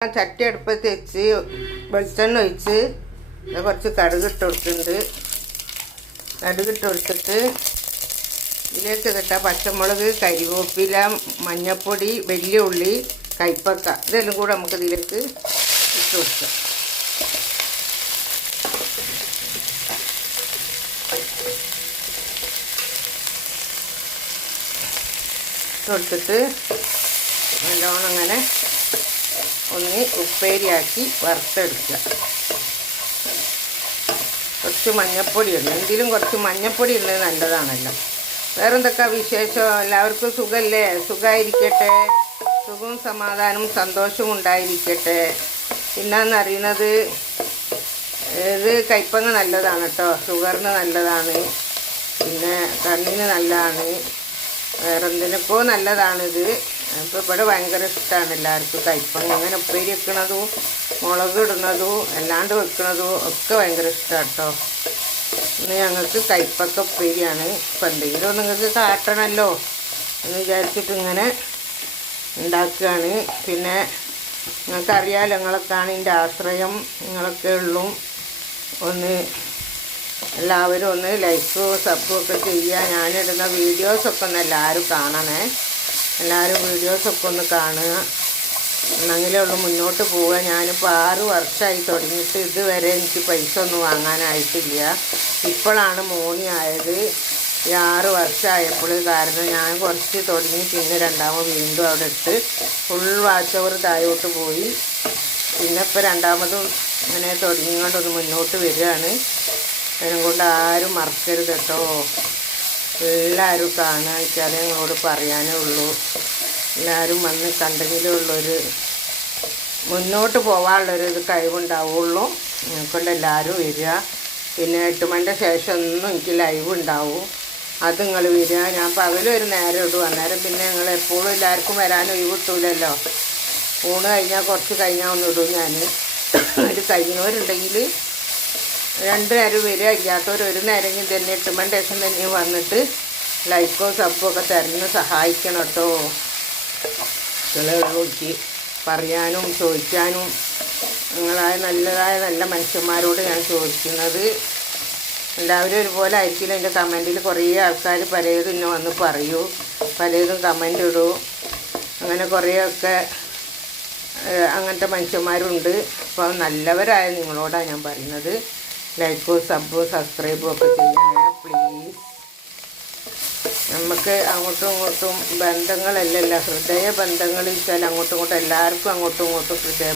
ചട്ടി അടുപ്പത്ത് വെച്ച് വെളിച്ചെണ്ണ ഒഴിച്ച് കുറച്ച് കടുകിട്ട് ഇട്ട് കടുകിട്ട് കൊടുത്തിട്ട് ഇതിലേക്ക് കിട്ട പച്ചമുളക് കരിവേപ്പില മഞ്ഞൾപ്പൊടി വലിയ ഉള്ളി കൈപ്പക്ക ഇതെല്ലാം കൂടെ നമുക്ക് ഇതിലേക്ക് ഇട്ട് കൊടുക്കാം. കൊടുത്തിട്ട് നല്ലോണം അങ്ങനെ ഒന്ന് ഉപ്പേരിയാക്കി വറുത്തെടുക്കുക. കുറച്ച് മഞ്ഞപ്പൊടി ഉണ്ട് എങ്കിലും കുറച്ച് മഞ്ഞപ്പൊടി ഉള്ളത് നല്ലതാണല്ലോ. വേറെന്തൊക്കെ വിശേഷം? എല്ലാവർക്കും സുഖമല്ലേ സുഖമായിരിക്കട്ടെ സുഖവും സമാധാനവും സന്തോഷവും ഉണ്ടായിരിക്കട്ടെ. പിന്നെന്നറിയുന്നത് ഇത് കയ്പങ്ങ നല്ലതാണ് കേട്ടോ. ഷുഗറിന് നല്ലതാണ്. പിന്നെ കണ്ണിന് നല്ലതാണ്. വേറെന്തിനൊക്കെ നല്ലതാണിത്. അപ്പോൾ ഇവിടെ ഭയങ്കര ഇഷ്ടമാണ് എല്ലാവർക്കും കയ്പങ്ങ ഇങ്ങനെ ഉപ്പേരി വെക്കണതും മുളക് ഇടുന്നതും അല്ലാണ്ട് വെക്കണതും ഒക്കെ ഭയങ്കര ഇഷ്ടമാണ് കേട്ടോ ഇന്ന് ഞങ്ങൾക്ക് കയ്പ്പൊക്കെ ഉപ്പേരിയാണ്. ഇപ്പം എന്തെങ്കിലും നിങ്ങൾക്ക് കാട്ടണമല്ലോ എന്ന് വിചാരിച്ചിട്ട് ഇങ്ങനെ ഉണ്ടാക്കുകയാണ്. പിന്നെ നിങ്ങൾക്കറിയാമല്ലോ നിങ്ങളൊക്കെയാണ് ഇതിന്റെ ആശ്രയം. നിങ്ങളൊക്കെ ഉള്ളൂ. ഒന്ന് എല്ലാവരും ഒന്ന് ലൈക്കും സബ്ബും ഒക്കെ ചെയ്യുക. ഞാനിടുന്ന വീഡിയോസൊക്കെ ഒന്ന് എല്ലാവരും കാണണേ. എല്ലാവരും വീഡിയോസൊക്കെ ഒന്ന് കാണുക. എന്നെങ്കിലേ ഉള്ളൂ മുന്നോട്ട് പോവുക. ഞാനിപ്പോൾ ആറ് വർഷമായി തുടങ്ങിയിട്ട് ഇതുവരെ എനിക്ക് പൈസ ഒന്നും വാങ്ങാനായിട്ടില്ല. ഇപ്പോഴാണ് മോണി ആയത്. ഈ ആറ് വർഷമായപ്പോൾ കാരണം ഞാൻ കുറച്ച് തുടങ്ങി. പിന്നെ രണ്ടാമത് വീണ്ടും അവിടെ ഇട്ട് ഫുൾ വാച്ച് ഓവർ താഴോട്ട് പോയി. പിന്നെ ഇപ്പോൾ രണ്ടാമതും ഇങ്ങനെ തുടങ്ങിക്കൊണ്ടൊന്ന് മുന്നോട്ട് വരികയാണ്. അതിനെ കൊണ്ട് ആരും മറക്കരുത് കേട്ടോ. എല്ലാവരും കാണുക വെച്ചാൽ നിങ്ങളോട് പറയാനേ ഉള്ളൂ. എല്ലാവരും വന്ന് കണ്ടെങ്കിലേ ഉള്ളൊരു മുന്നോട്ട് പോകാനുള്ളൊരു ഇത് കഴിവുണ്ടാവുള്ളൂ. കൊണ്ട് എല്ലാവരും വരിക. പിന്നെ എട്ട് മണിന്റെ ശേഷം ഒന്നും എനിക്ക് ലൈവ് ഉണ്ടാവും. അത് നിങ്ങൾ വരിക. ഞാൻ പകലും ഒരു നേരം ഇടും. അന്നേരം പിന്നെ നിങ്ങൾ എപ്പോഴും എല്ലാവർക്കും വരാൻ ഒഴിവ് കിട്ടൂലല്ലോ. ഊണ് കഴിഞ്ഞാൽ കുറച്ച് കഴിഞ്ഞാൽ ഒന്നിടും ഞാൻ. ഒരു കഴിഞ്ഞവരുണ്ടെങ്കിൽ രണ്ട് നേരം വരിക. ഇല്ലാത്തവർ ഒരു നേരം തന്നെ മണി തന്നെ വന്നിട്ട് ലൈക്കോ സബ്ബോ ഒക്കെ തരുന്ന സഹായിക്കണം കേട്ടോ. നോക്കി. പറയാനും ചോദിക്കാനും നിങ്ങളായ നല്ലതായ നല്ല മനുഷ്യന്മാരോട് ഞാൻ ചോദിക്കുന്നത്. എല്ലാവരും ഒരുപോലെ ആയിരിക്കില്ല. എന്റെ കമന്റിൽ കുറേ ആൾക്കാർ പലതും ഇന്നെ വന്ന് പറയൂ. പലതും കമന്റ് ഇടൂ. അങ്ങനെ കുറേയൊക്കെ അങ്ങനത്തെ മനുഷ്യന്മാരുണ്ട്. അപ്പോൾ നല്ലവരായ നിങ്ങളോടാണ് ഞാൻ പറയുന്നത്. ലൈക്കും സബും സബ്സ്ക്രൈബും ഒക്കെ ചെയ്യണേ പ്ലീസ് നമുക്ക് അങ്ങോട്ടും ഇങ്ങോട്ടും ബന്ധങ്ങളല്ലല്ല ഹൃദയ ബന്ധങ്ങൾ വെച്ചാൽ അങ്ങോട്ടും ഇങ്ങോട്ടും എല്ലാവർക്കും അങ്ങോട്ടും ഇങ്ങോട്ടും ഹൃദയ